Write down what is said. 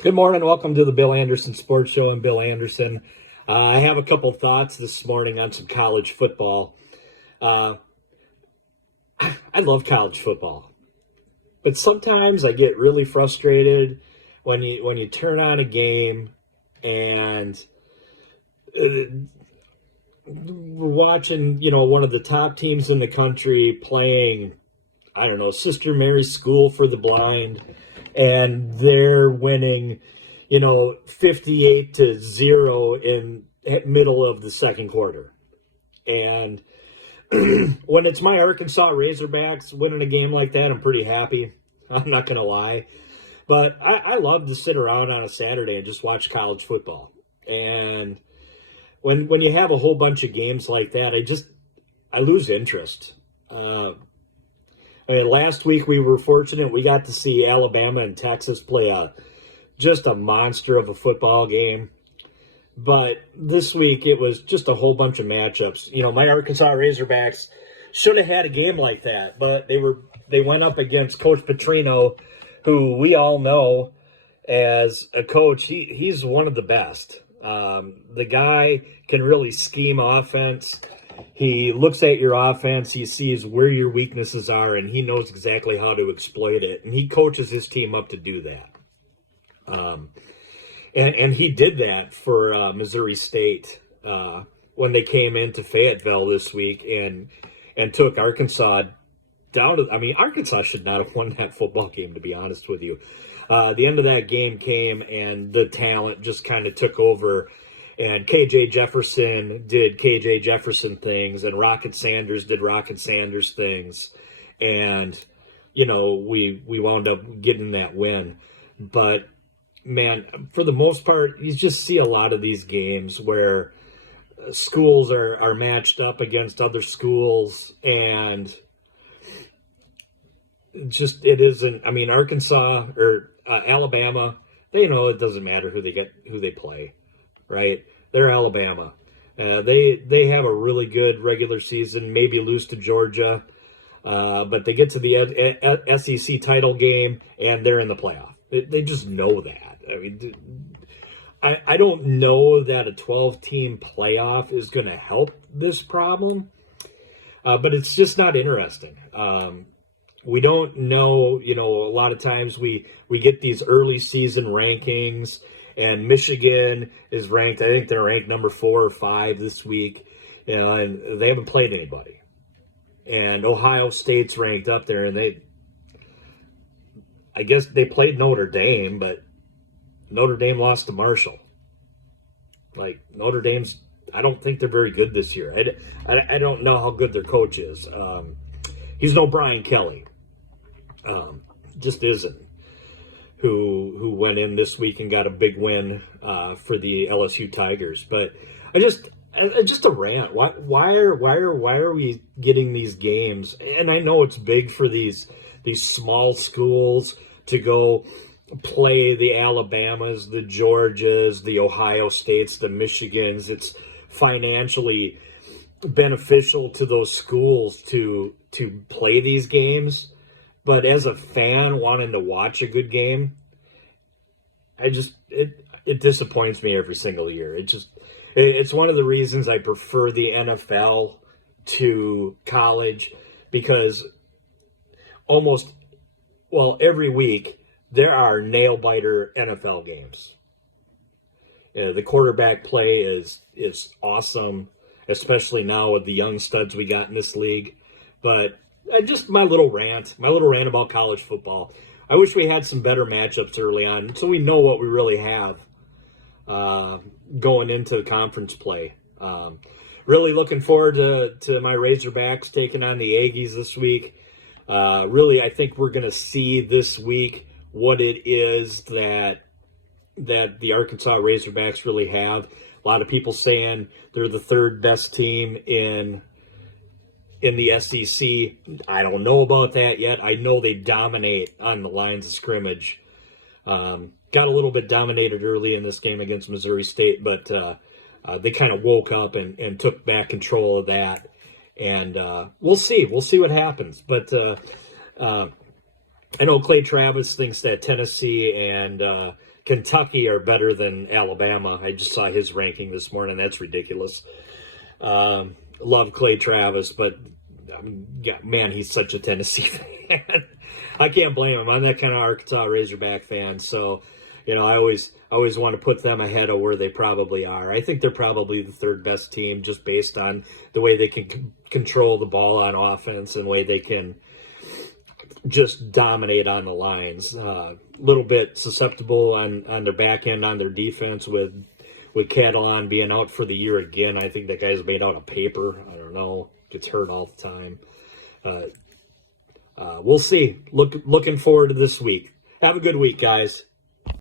Good morning. Welcome to the Bill Anderson Sports Show. I'm Bill Anderson. I have a couple thoughts this morning on some college football. Uh, I love college football, but sometimes I get really frustrated when you turn on a game and we're watching, one of the top teams in the country playing, I don't know, Sister Mary's School for the Blind, and they're winning, 58-0 in middle of the second quarter. And when it's my Arkansas Razorbacks winning a game like that, I'm pretty happy. I'm not going to lie. But I love to sit around on a Saturday and just watch college football. And when you have a whole bunch of games like that, I lose interest. Last week we were fortunate. We got to see Alabama and Texas play just a monster of a football game. But this week it was just a whole bunch of matchups. My Arkansas Razorbacks should have had a game like that, but they went up against Coach Petrino, who we all know as a coach. He's one of the best. The guy can really scheme offense. He looks at your offense, he sees where your weaknesses are, and he knows exactly how to exploit it. And he coaches his team up to do that. And he did that for Missouri State when they came into Fayetteville this week and took Arkansas down to. I mean, Arkansas should not have won that football game, to be honest with you. The end of that game came, and the talent just kind of took over. And KJ Jefferson did KJ Jefferson things, and Rocket Sanders did Rocket Sanders things. And, we wound up getting that win. But, man, for the most part, you just see a lot of these games where schools are matched up against other schools, and it isn't. I mean, Arkansas or Alabama, they know it doesn't matter who they play, right? They're Alabama. They have a really good regular season, maybe lose to Georgia, but they get to the SEC title game and they're in the playoff. They just know that. I mean, I don't know that a 12-team playoff is going to help this problem, but it's just not interesting. We don't know, a lot of times we get these early season rankings, and Michigan is ranked, I think they're ranked number 4 or 5 this week, and they haven't played anybody. And Ohio State's ranked up there, and I guess they played Notre Dame, but Notre Dame lost to Marshall. Like, Notre Dame's, I don't think they're very good this year. I don't know how good their coach is. He's no Brian Kelly. Just isn't. Who went in this week and got a big win for the LSU Tigers. But just a rant. Why are we getting these games? And I know it's big for these small schools to go play the Alabamas, the Georgias, the Ohio States, the Michigans. It's financially beneficial to those schools to play these games. But as a fan wanting to watch a good game, it disappoints me every single year. It's one of the reasons I prefer the NFL to college, because every week there are nail biter NFL games. The quarterback play is awesome, especially now with the young studs we got in this league. But just my little rant about college football. I wish we had some better matchups early on, so we know what we really have going into conference play. Really looking forward to my Razorbacks taking on the Aggies this week. Really, I think we're going to see this week what it is that the Arkansas Razorbacks really have. A lot of people saying they're the third best team in the SEC. I don't know about that yet. I know they dominate on the lines of scrimmage. Got a little bit dominated early in this game against Missouri State, but they kind of woke up and took back control of that. And we'll see. We'll see what happens. But I know Clay Travis thinks that Tennessee and Kentucky are better than Alabama. I just saw his ranking this morning. That's ridiculous. Love Clay Travis, but yeah, man, he's such a Tennessee fan. I can't blame him. I'm that kind of Arkansas Razorback fan. So, I always want to put them ahead of where they probably are. I think they're probably the third best team just based on the way they can control the ball on offense and the way they can just dominate on the lines. A little bit susceptible on their back end on their defense with Catalan being out for the year again. I think that guy's made out of paper. I don't know. Gets hurt all the time. We'll see. Looking forward to this week. Have a good week, guys.